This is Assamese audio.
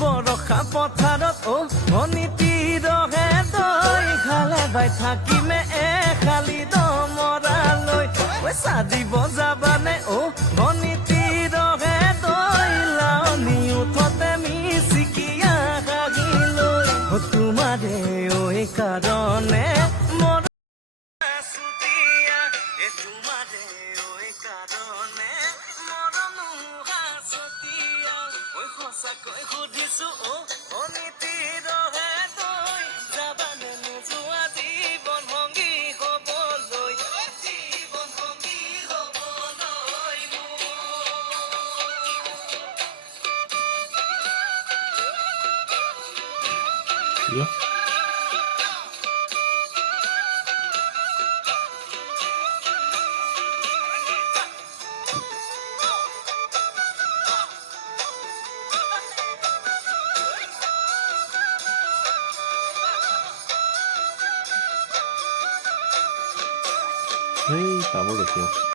বৰষা পথাৰত অনিতি ৰহে দৈ খালে বাই থাকিমে খালি দমৰালৈ চাদিব যাবানে অনিতি ৰহে দৈ লাৱনি উঠতে মিচিকিয়া হাগিলৈ তোমাৰে ঐ কাৰণে মোৰ তোমাৰে ঐ কাৰণে মৰম হাচতীয়া সঁচাকৈ সুধিছো অনিতি ৰহে দৈ যাবানে নোযোৱা জীৱন সংগী হবলৈ জীৱন সংগী হবলৈ Ja. Hej, tam var det